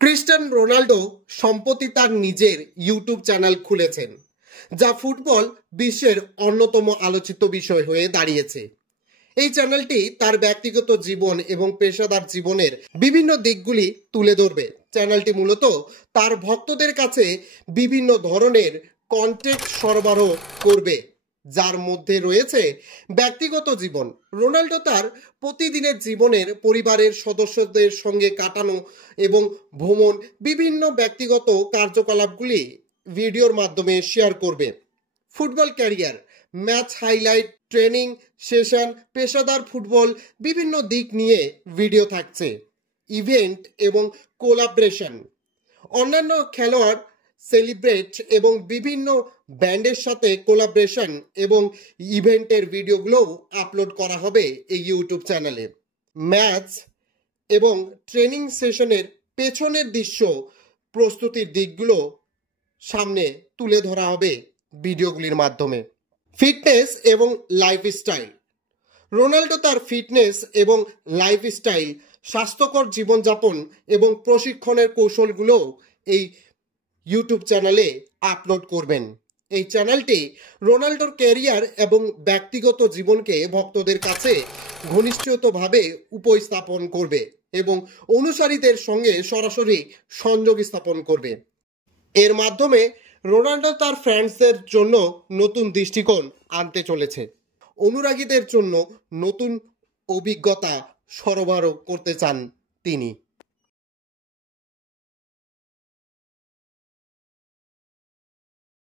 Cristiano Ronaldo সম্প্রতি তার নিজের ইউটিউব চ্যানেল খুলেছেন, যা ফুটবল বিশ্বের অন্যতম আলোচিত বিষয় হয়ে দাঁড়িয়েছে। এই চ্যানেলটি তার ব্যক্তিগত জীবন এবং পেশাদার জীবনের বিভিন্ন দিকগুলি তুলে ধরবে। চ্যানেলটি মূলত তার ভক্তদের কাছে বিভিন্ন ধরনের কন্টেন্ট সরবরাহ করবে, যার মধ্যে রয়েছে ব্যক্তিগত জীবন। রোনাল্ডো তার প্রতিদিনের জীবনের, পরিবারের সদস্যদের সঙ্গে কাটানো এবং ভ্রমণ, বিভিন্ন ব্যক্তিগত কার্যকলাপগুলি ভিডিওর মাধ্যমে শেয়ার করবে। Football career, match highlight, training session, পেশাদার ফুটবল বিভিন্ন দিক নিয়ে ভিডিও থাকছে। ইভেন্ট এবং কোলাবরেশন, অন্যান্য খেলোয়াড় সেলিব্রেট এবং বিভিন্ন ব্যান্ডের সাথে কোলাবরেশন এবং ইভেন্টের ভিডিওগুলোও আপলোড করা হবে এই ইউটিউব চ্যানেলে। ম্যাচ এবং ট্রেনিং সেশনের পেছনের দৃশ্য, প্রস্তুতির দিকগুলো সামনে তুলে ধরা হবে ভিডিওগুলির মাধ্যমে। ফিটনেস এবং লাইফস্টাইল, রোনাল্ডো তার ফিটনেস এবং লাইফস্টাইল, স্বাস্থ্যকর জীবনযাপন এবং প্রশিক্ষণের কৌশলগুলো এই ইউটিউব চ্যানেলে আপলোড করবেন। এই চ্যানেলটি রোনাল্ডোর ক্যারিয়ার এবং ব্যক্তিগত জীবনকে ভক্তদের কাছে ঘনিষ্ঠভাবে উপস্থাপন করবে এবং অনুসারীদের সঙ্গে সরাসরি সংযোগ স্থাপন করবে। এর মাধ্যমে রোনাল্ডো তার ফ্যান্সদের জন্য নতুন দৃষ্টিকোণ আনতে চলেছে, অনুরাগীদের জন্য নতুন অভিজ্ঞতা সরবরাহ করতে চান তিনি।